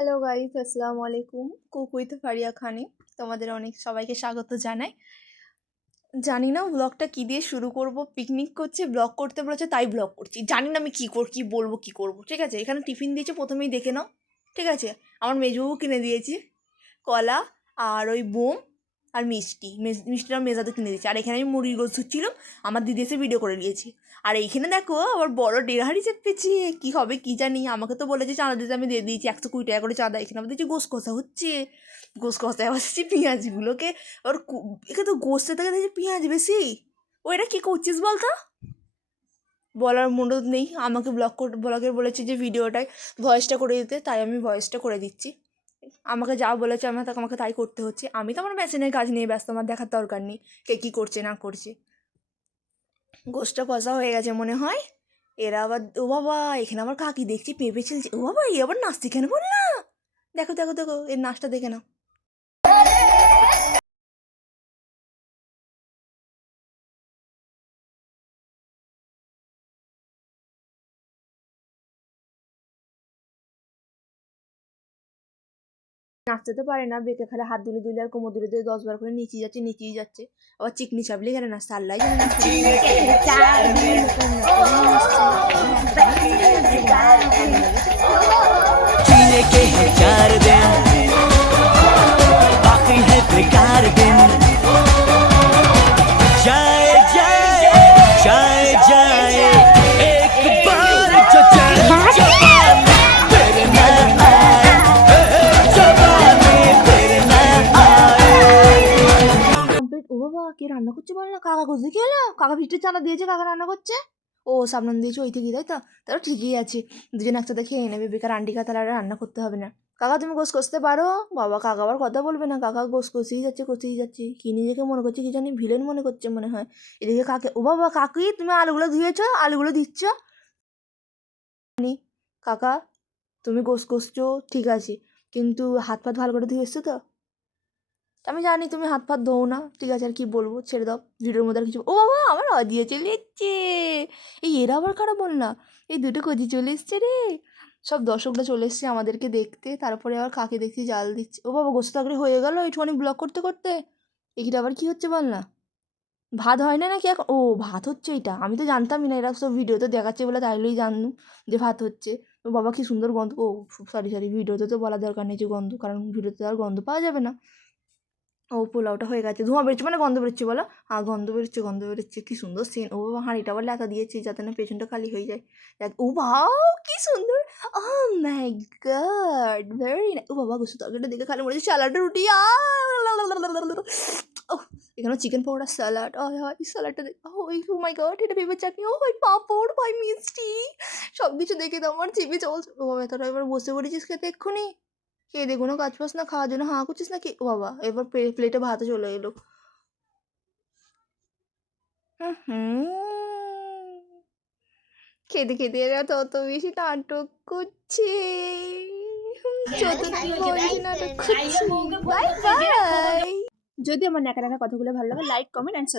Hello guys, আসসালামু আলাইকুম। Cook with Faria খানে তোমাদের অনেক সবাইকে স্বাগত জানাই। জানি না ব্লগটা কী দিয়ে শুরু করব। পিকনিক করছে, ব্লগ করতে বলেছে তাই ব্লগ করছি। জানি না আমি কী বলবো কী করবো। ঠিক আছে, এখানে টিফিন দিয়েছে, প্রথমেই দেখে নাও। ঠিক আছে, আমার মেজবাবু কিনে দিয়েছে কলা আর ওই বোম আর মিষ্টিটা মেজাতে কিনে দিয়েছে। আর এখানে আমি মুড়ির গোছ ধুচ্ছিলাম, আমার দিদি এসে ভিডিও করে নিয়েছি। আর এইখানে দেখো আবার বড় ডেরাহারি চেপেছে, কী হবে কী জানি। আমাকে তো বলেছে চাঁদা দিতে, আমি দিয়ে দিয়েছি 120 টাকা করে চাঁদা। এখানে আবার দিয়েছি গোস কষা হচ্ছে, গোস কষায় আবার পেঁয়াজগুলোকে ওর এখানে তো গোসটা থেকে দিয়েছে পেঁয়াজ বেশি। ও এটা কী করছিস বলতো, বলার মুডও নেই। আমাকে ব্লগের বলেছে যে ভিডিওটায় ভয়েসটা করে দিতে, তাই আমি ভয়েসটা করে দিচ্ছি। আমাকে যা বলেছে আমাকে তাই করতে হচ্ছে। আমি তো আমার মেশিনের কাজ নিয়ে ব্যস্ত, আমার দেখার দরকার নেই কে কী করছে না করছে। গোষ্ঠটা কষা হয়ে গেছে মনে হয়। এরা আবার, ও বাবা এখানে আবার কাকি দেখছি পেঁপে ছিলছে। ও বাবা, আবার নাচতে কেন বল না। দেখো দেখো দেখো এর নাচটা দেখে নাও। নাচতে তো পারে না, বেঁকে খালে হাত দুলে দুলে আর কোমর দুলে দুলে 10 বার করে নিচেই যাচ্ছে। আবার চিকনি চাপলি কেন নাচতে, আল্লাহ জানে जीने के हैं 4 दिन, बाकी है बेकार दिन। जाए जाए जाए जाए एक बार जो चढ़े जवानी फिर न आए, जवानी फिर न आए। ও বাবা কে রান্না করছে বল না। কাকা কোথায় কি হলো, কাকা ফিস্টের চাঁদা দিয়েছে, কাকা রান্না করছে। ও সাবধান দিয়েছে ওই থেকে, তাই তো। তাহলে ঠিকই আছে, দুজন একসাথে খেয়ে নেবে, বেকার আন্টিকা তাহলে আর রান্না করতে হবে না। কাকা তুমি গোস কষতে পারো? বাবা কাকা আবার কথা বলবে না, কাকা গোস কষেই যাচ্ছে। কি নিজেকে মনে করছে কি জানি, ভিলেন মনে করছে মনে হয়। এদিকে কাকে, ও বাবা কাকি তুমি আলুগুলো ধুয়েছো, আলুগুলো দিচ্ছ। কাকা তুমি গোস কষছো ঠিক আছে, কিন্তু হাত পাত ভালো করে ধুয়ে এসছো তো? আমি জানি তুমি হাত ফাত ধোও না, ঠিক আছে, আর কি বলবো, ছেড়ে দাও। ভিডিওর মধ্যে আর কিছু, ও বাবা আমার অজিয়ে চলে এসছে। এই এরা আবার খারাপ বল না, এই দুটো কজি চলে এসছে রে। সব দর্শকরা চলে এসছে আমাদেরকে দেখতে, তারপরে আবার কাকে দেখছি জাল দিচ্ছে। ও বাবা গোস্ত তরকারি হয়ে গেল একটুখানি ব্লগ করতে করতে। এইটা আবার কি হচ্ছে বল না, ভাত হয় না নাকি এখন? ও ভাত হচ্ছে, এটা আমি তো জানতামই না, এরা সব ভিডিওতে দেখাচ্ছে বলে তাইলেই জানলাম যে ভাত হচ্ছে। ও বাবা কি সুন্দর গন্ধ। ও সরি সরি, ভিডিওতে তো বলার দরকার নেই যে গন্ধ, কারণ ভিডিওতে আর গন্ধ পাওয়া যাবে না। ও পোলাওটা হয়ে গেছে, ধোঁয়া বেরোচ্ছে মানে গন্ধ বেরোচ্ছে বলো। হ্যাঁ গন্ধ বেরোচ্ছে, কি সুন্দর সেন। ও বাবা হাঁড়িটা আবার লেতা দিয়েছে যাতে না পেছনটা খালি হয়ে যায়। দেখ ও ভাও কি সুন্দর। ও মাই গড ভেরি নাইস। ও বাবা গোসু তরকারিটা দেখে খালি মনে হচ্ছে স্যালাডের রুটি। ও এখানে চিকেন পকোড়া স্যালাড, ও হয় স্যালাডটা দেখ। ও মাই গড, এটা পেঁপের চাটনি, ও ভাই পাঁপড়, ভাই মিষ্টি, সব কিছু দেখে তো আমার জিভে চলছে। ও বাবা এতটা এবার বসে পড়েছিস খেতে এক্ষুনি, খেয়ে দে, কোনো কাজ পাস না, খাওয়ার জন্য হাঁ করছিস নাকি? ও বাবা এবার প্লেটে ভাতও চলে এলো। খেতে খেতে এরা তত বেশি নাটক করছে। চতুর্থী বলছি নাটক করছি। Bye bye. যদি আমার ন্যাকা ন্যাকা কথাগুলো ভালো লাগে, লাইক কমেন্ট অ্যান্ড সাবস্ক্রাইব।